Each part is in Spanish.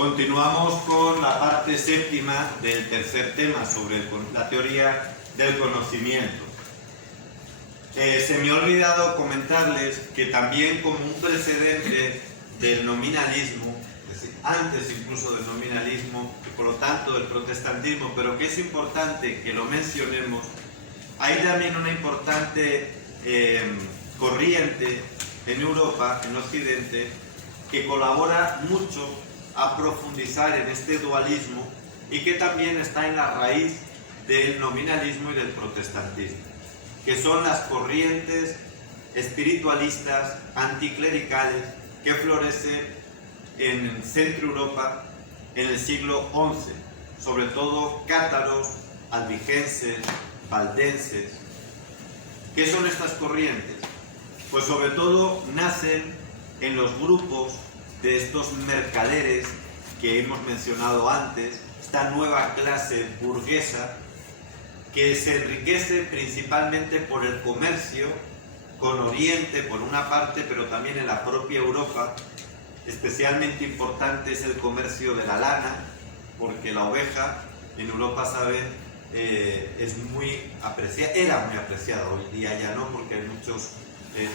Continuamos con la parte séptima del tercer tema sobre la teoría del conocimiento. Se me ha olvidado comentarles que también como un precedente del nominalismo, es decir, antes incluso del nominalismo y por lo tanto del protestantismo, pero que es importante que lo mencionemos, hay también una importante corriente en Europa, en Occidente, que colabora mucho a profundizar en este dualismo y que también está en la raíz del nominalismo y del protestantismo, que son las corrientes espiritualistas anticlericales que florecen en Centro Europa en el siglo XI, sobre todo cátaros, albigenses, valdenses. ¿Qué son estas corrientes? Pues sobre todo nacen en los grupos de estos mercaderes que hemos mencionado antes, esta nueva clase burguesa que se enriquece principalmente por el comercio con Oriente por una parte, pero también en la propia Europa. Especialmente importante es el comercio de la lana, porque la oveja en Europa, saben, es muy apreciada, era muy apreciada, hoy día ya no, porque hay muchos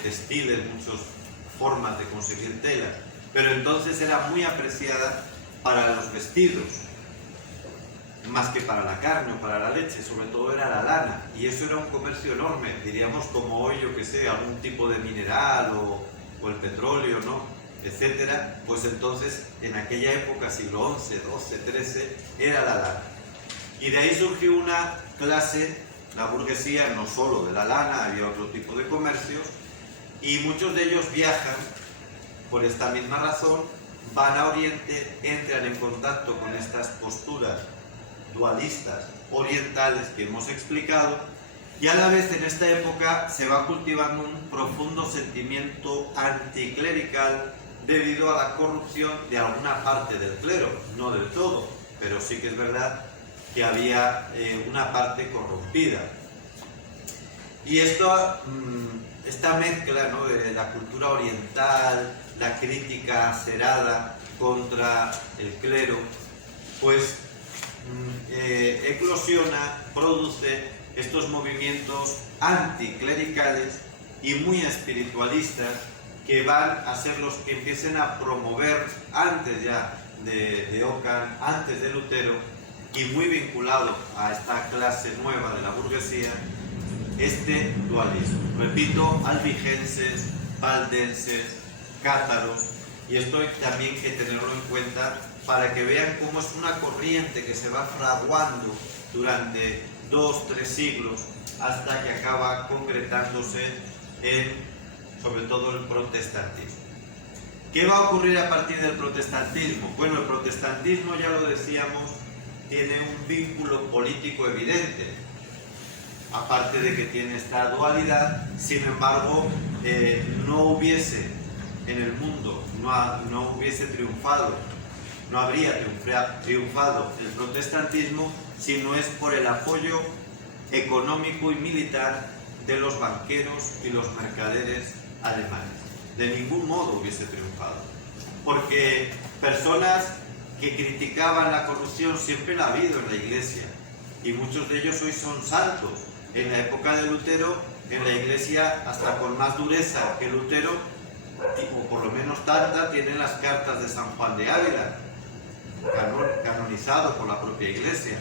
textiles, muchas formas de conseguir tela, pero entonces era muy apreciada para los vestidos, más que para la carne o para la leche, sobre todo era la lana, y eso era un comercio enorme, diríamos como hoy, yo que sé, algún tipo de mineral o el petróleo, ¿no?, etcétera. Pues entonces, en aquella época, siglo XI, XII, XIII, era la lana. Y de ahí surgió una clase, la burguesía, no solo de la lana, había otro tipo de comercios, y muchos de ellos viajan por esta misma razón, van a Oriente, entran en contacto con estas posturas dualistas orientales que hemos explicado, y a la vez en esta época se va cultivando un profundo sentimiento anticlerical debido a la corrupción de alguna parte del clero, no del todo, pero sí que es verdad que había una parte corrompida. Y esta mezcla, ¿no?, de la cultura oriental, la crítica acerada contra el clero, pues eclosiona, produce estos movimientos anticlericales y muy espiritualistas que van a ser los que empiecen a promover, antes ya de Ockham, antes de Lutero, y muy vinculado a esta clase nueva de la burguesía, este dualismo. Repito, albigenses, valdenses, cátaros, y esto hay también que tenerlo en cuenta para que vean cómo es una corriente que se va fraguando durante 2-3 siglos hasta que acaba concretándose en, sobre todo, el protestantismo. ¿Qué va a ocurrir a partir del protestantismo? Bueno, el protestantismo, ya lo decíamos, tiene un vínculo político evidente, aparte de que tiene esta dualidad. Sin embargo, no hubiese en el mundo, no hubiese triunfado, no habría triunfado el protestantismo si no es por el apoyo económico y militar de los banqueros y los mercaderes alemanes. De ningún modo hubiese triunfado, porque personas que criticaban la corrupción siempre la ha habido en la Iglesia, y muchos de ellos hoy son santos. En la época de Lutero, en la Iglesia, hasta con más dureza que Lutero, o por lo menos tanta, tienen las cartas de San Juan de Ávila, canonizado por la propia Iglesia.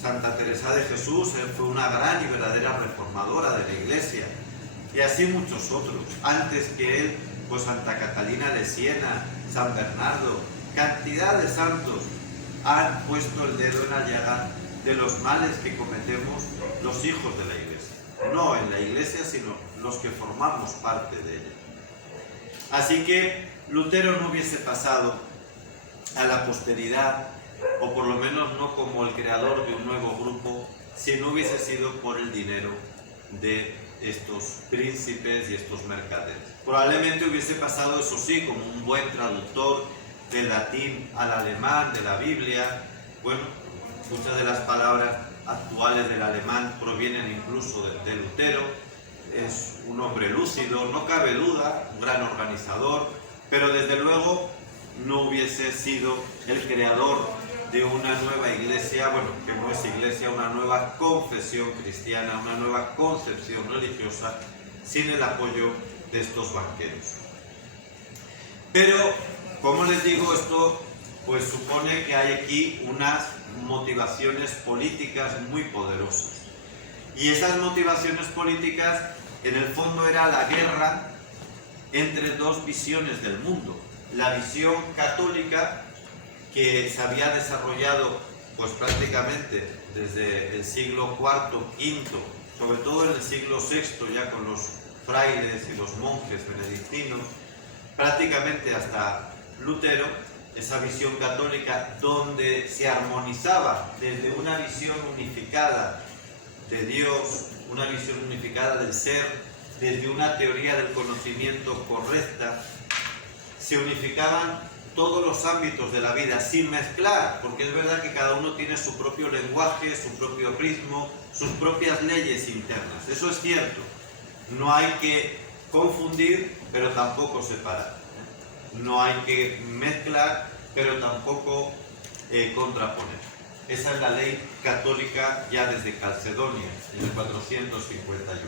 Santa Teresa de Jesús fue una gran y verdadera reformadora de la Iglesia, y así muchos otros. Antes que él, pues Santa Catalina de Siena, San Bernardo, cantidad de santos han puesto el dedo en la llaga de los males que cometemos los hijos de la Iglesia. No en la Iglesia, sino los que formamos parte de ella. Así que Lutero no hubiese pasado a la posteridad, o por lo menos no como el creador de un nuevo grupo, si no hubiese sido por el dinero de estos príncipes y estos mercaderes. Probablemente hubiese pasado, eso sí, como un buen traductor del latín al alemán, de la Biblia. Bueno, muchas de las palabras actuales del alemán provienen incluso de Lutero. Es un hombre lúcido, no cabe duda, un gran organizador, pero desde luego no hubiese sido el creador de una nueva iglesia, bueno, que no es iglesia, una nueva confesión cristiana, una nueva concepción religiosa, sin el apoyo de estos banqueros. Pero, como les digo, esto pues supone que hay aquí unas motivaciones políticas muy poderosas. Y esas motivaciones políticas, en el fondo, era la guerra entre dos visiones del mundo. La visión católica, que se había desarrollado pues prácticamente desde el siglo IV, V, sobre todo en el siglo VI, ya con los frailes y los monjes benedictinos, prácticamente hasta Lutero, esa visión católica donde se armonizaba desde una visión unificada de Dios, una visión unificada del ser, desde una teoría del conocimiento correcta, se unificaban todos los ámbitos de la vida sin mezclar, porque es verdad que cada uno tiene su propio lenguaje, su propio ritmo, sus propias leyes internas. Eso es cierto. No hay que confundir, pero tampoco separar. No hay que mezclar, pero tampoco contraponer. Esa es la ley católica ya desde Calcedonia, en el 451.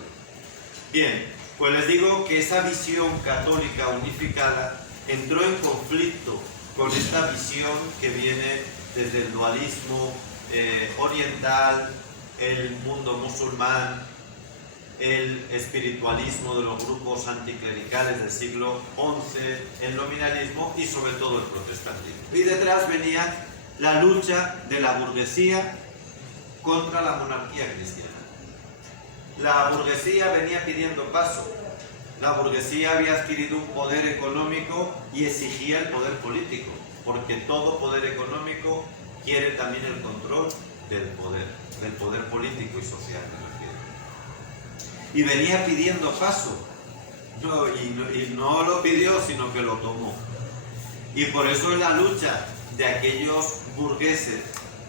Bien, pues les digo que esa visión católica unificada entró en conflicto con esta visión que viene desde el dualismo oriental, el mundo musulmán, el espiritualismo de los grupos anticlericales del siglo XI, el nominalismo y sobre todo el protestantismo. Y detrás venía la lucha de la burguesía contra la monarquía cristiana. La burguesía venía pidiendo paso. La burguesía había adquirido un poder económico y exigía el poder político, porque todo poder económico quiere también el control del poder político y social, me refiero. Y venía pidiendo paso, y no lo pidió, sino que lo tomó. Y por eso es la lucha de aquellos burgueses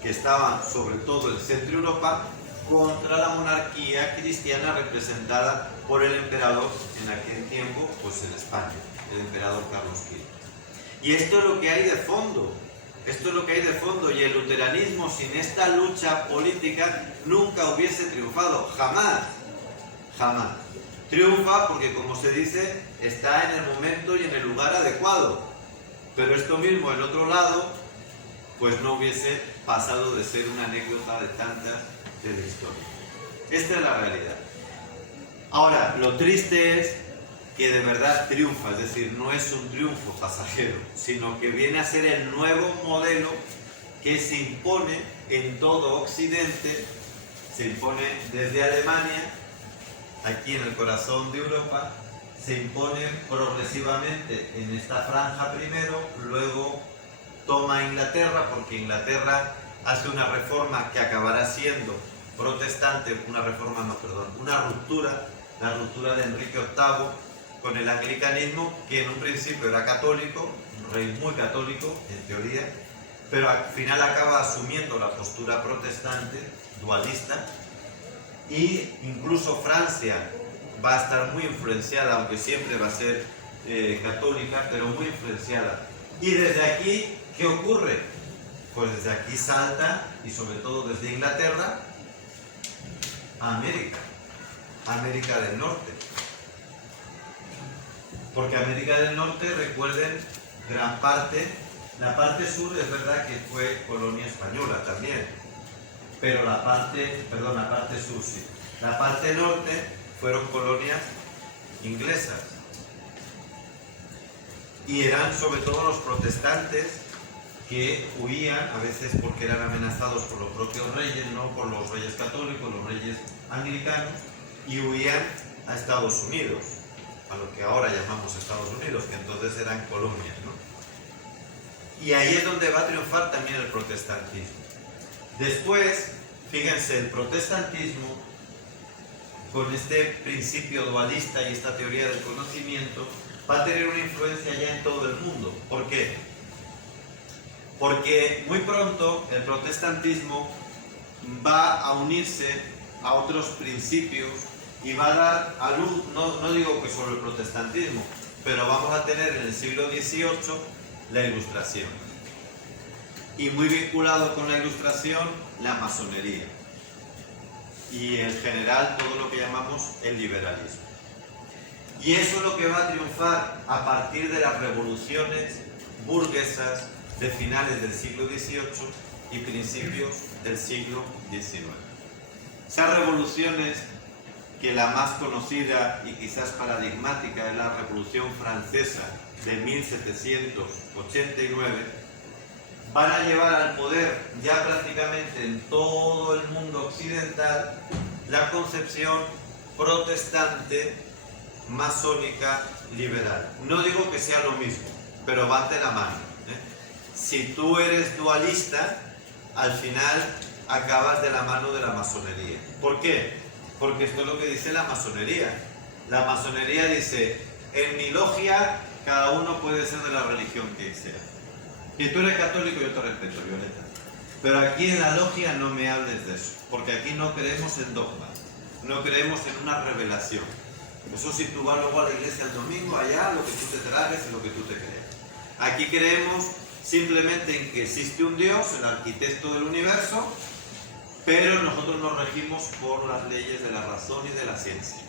que estaban sobre todo en Centro Europa contra la monarquía cristiana representada por el emperador en aquel tiempo, pues en España, el emperador Carlos V. Y esto es lo que hay de fondo, y el luteranismo sin esta lucha política nunca hubiese triunfado, jamás. Triunfa porque, como se dice, está en el momento y en el lugar adecuado, pero esto mismo, el otro lado, pues no hubiese pasado de ser una anécdota de tantas de la historia. Esta es la realidad. Ahora, lo triste es que de verdad triunfa, es decir, no es un triunfo pasajero, sino que viene a ser el nuevo modelo que se impone en todo Occidente, se impone desde Alemania, aquí en el corazón de Europa, se impone progresivamente en esta franja primero, luego toma Inglaterra, porque Inglaterra hace una reforma que acabará siendo protestante, una ruptura, la ruptura de Enrique VIII con el anglicanismo, que en un principio era católico, un rey muy católico en teoría, pero al final acaba asumiendo la postura protestante, dualista, y incluso Francia va a estar muy influenciada, aunque siempre va a ser católica, pero muy influenciada. Y desde aquí, ¿qué ocurre? Pues desde aquí salta, y sobre todo desde Inglaterra, a América del Norte. Porque América del Norte, recuerden, gran parte, la parte sur es verdad que fue colonia española también, pero la parte sur sí. La parte norte fueron colonias inglesas. Y eran sobre todo los protestantes que huían, a veces porque eran amenazados por los propios reyes, no por los reyes católicos, los reyes anglicanos, y huían a Estados Unidos, a lo que ahora llamamos Estados Unidos, que entonces eran colonias, ¿no? Y ahí es donde va a triunfar también el protestantismo. Después, fíjense, el protestantismo, con este principio dualista y esta teoría del conocimiento, va a tener una influencia ya en todo el mundo. ¿Por qué? Porque muy pronto el protestantismo va a unirse a otros principios y va a dar a luz, no digo que solo el protestantismo, pero vamos a tener en el siglo XVIII la Ilustración. Y muy vinculado con la Ilustración, la masonería. Y en general todo lo que llamamos el liberalismo. Y eso es lo que va a triunfar a partir de las revoluciones burguesas de finales del siglo XVIII y principios del siglo XIX. Esas revoluciones, que la más conocida y quizás paradigmática es la Revolución Francesa de 1789, van a llevar al poder ya prácticamente en todo el mundo occidental la concepción protestante, masónica, liberal. No digo que sea lo mismo, pero van de la mano, ¿eh? Si tú eres dualista, al final acabas de la mano de la masonería. ¿Por qué? Porque esto es lo que dice la masonería. La masonería dice, en mi logia cada uno puede ser de la religión que sea. Si tú eres católico, yo te respeto, Violeta. Pero aquí en la logia no me hables de eso, porque aquí no creemos en dogma, no creemos en una revelación. Eso si tú vas luego a la iglesia el domingo, allá, lo que tú te tragues y lo que tú te crees. Aquí creemos simplemente en que existe un Dios, el arquitecto del universo, pero nosotros nos regimos por las leyes de la razón y de la ciencia.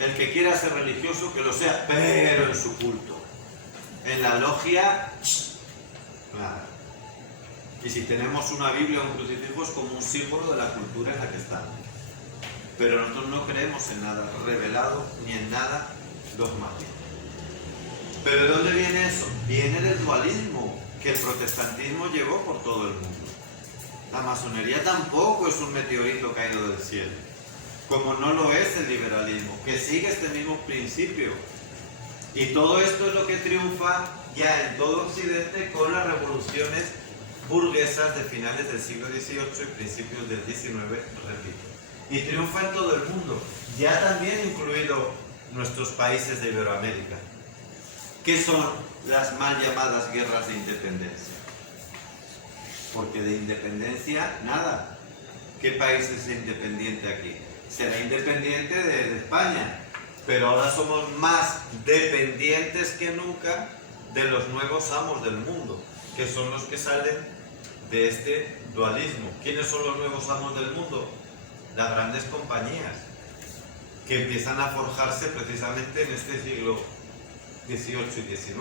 El que quiera ser religioso, que lo sea, pero en su culto. En la logia, nada. Y si tenemos una Biblia o un crucifijo es como un símbolo de la cultura en la que estamos. Pero nosotros no creemos en nada revelado ni en nada dogmático. ¿Pero de dónde viene eso? Viene del dualismo que el protestantismo llevó por todo el mundo. La masonería tampoco es un meteorito caído del cielo, como no lo es el liberalismo, que sigue este mismo principio. Y todo esto es lo que triunfa ya en todo Occidente con las revoluciones burguesas de finales del siglo XVIII y principios del XIX, repito. Y triunfa en todo el mundo, ya también incluido nuestros países de Iberoamérica. ¿Qué son las mal llamadas guerras de independencia? Porque de independencia, nada. ¿Qué país es independiente aquí? Será independiente de España, pero ahora somos más dependientes que nunca de los nuevos amos del mundo, que son los que salen de este dualismo. ¿Quiénes son los nuevos amos del mundo? Las grandes compañías, que empiezan a forjarse precisamente en este siglo XVIII y XIX,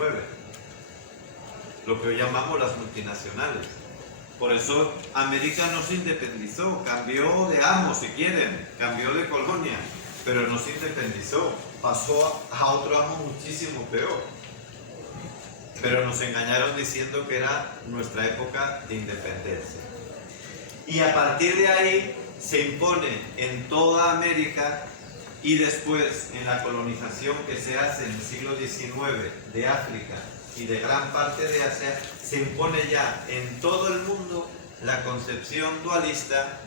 lo que hoy llamamos las multinacionales. Por eso América no se independizó, cambió de amo si quieren, cambió de colonia, pero no se independizó, pasó a otro amo muchísimo peor. Pero nos engañaron diciendo que era nuestra época de independencia. Y a partir de ahí se impone en toda América y después en la colonización que se hace en el siglo XIX de África y de gran parte de Asia, se impone ya en todo el mundo la concepción dualista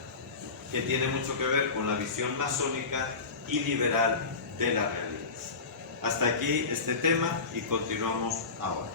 que tiene mucho que ver con la visión masónica y liberal de la realidad. Hasta aquí este tema y continuamos ahora.